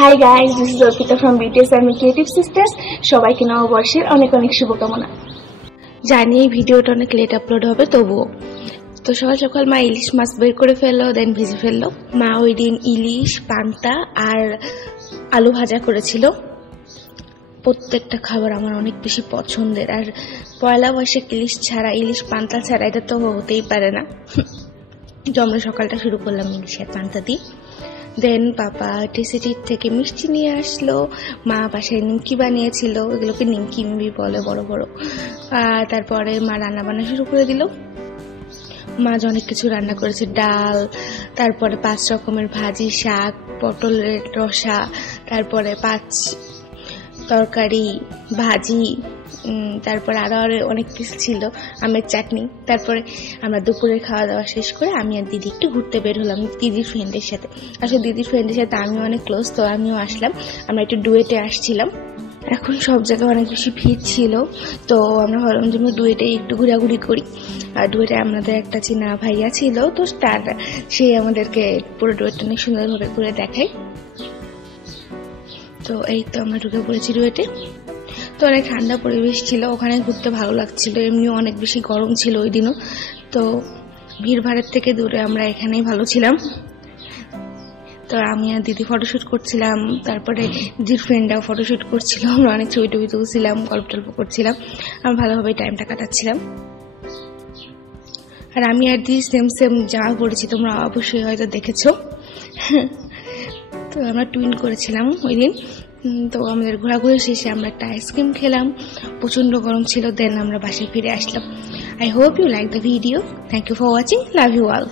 Hi guys, this is Arpita from BTS army creative sisters. সবাইকে নববর্ষের অনেক অনেক শুভকামনা। জানি এই ভিডিওটা অনেক লেট আপলোড হবে, তবুও তো সকাল সকাল মা ইলিশ মাছ বের করে ফেললো, দেন ভেজে ফেললো। মা ওই দিন ইলিশ, পান্তা আর আলু ভাজা করেছিল। প্রত্যেকটা খাবার আমার অনেক বেশি পছন্দের, আর পয়লা বৈশাখ ইলিশ ছাড়া, ইলিশ পান্তা ছাড়া এটা তো হতেই পারে না। তো আমরা সকালটা শুরু করলাম ইলিশের পান্তা দিয়ে। দেন পাপা টিসিটি থেকে মিষ্টি নিয়ে আসলো, মা বাসায় নিমকি বানিয়েছিল, এগুলোকে নিমকি বলে বড় বড়। তারপরে মা রান্না বান্না শুরু করে দিল। মা অনেক কিছু রান্না করেছে, ডাল, তারপরে 5 রকমের ভাজি, শাক, পটলের রসা, তারপরে 5 তরকারি, ভাজি, তারপরে আরো অনেক কিছু ছিল, আমের চাটনি। তারপরে আমরা দুপুরের খাওয়া দাওয়া শেষ করে আমি আর দিদি একটু ঘুরতে বের হলাম দিদির ফ্রেন্ডের সাথে। আসলে দিদির ফ্রেন্ডের সাথে আমিও অনেক ক্লোজ, তো আমিও আসলাম। আমরা একটু ডুয়েটে আসছিলাম। এখন সব জায়গায় অনেক বেশি ভিড় ছিল, তো আমরা ভাবলাম যে আমরা ডুয়েটে একটু ঘোরাঘুরি করি। আর ডুয়েটে আমাদের একটা চেনা ভাইয়া ছিল, তো সে আমাদেরকে পুরো ডুয়েটটা অনেক সুন্দরভাবে ঘুরে দেখায়। তো এই তো আমরা ঢুকে পড়েছি ডুয়েটে। তো অনেক ঠান্ডা পরিবেশ ছিল, ওখানে ঘুরতে ভালো লাগছিল, এমনিও অনেক বেশি গরম ছিল ওই দিনও। তো ভিড় ভাড়ের থেকে দূরে আমরা এখানেই ভালো ছিলাম। তো আমি আর দিদি ফটোশুট করছিলাম, তারপরে দিদির ফ্রেন্ডরাও ফটোশুট করছিল, আমরা অনেক ছবি টবি তুলছিলাম, গল্প টল্প করছিলাম, আমরা ভালোভাবে টাইমটা কাটাচ্ছিলাম। আর আমি আর দিদি সেম সেম জামা পরেছি, তোমরা অবশ্যই হয়তো দেখেছো। তো আমরা টুইন করেছিলাম ওই দিন। তো আমাদের ঘোরাঘুরি শেষে আমরা একটা আইসক্রিম খেলাম, প্রচন্ড গরম ছিল। দেন আমরা বাসায় ফিরে আসলাম। I hope you like the video. Thank you for watching. Love you all.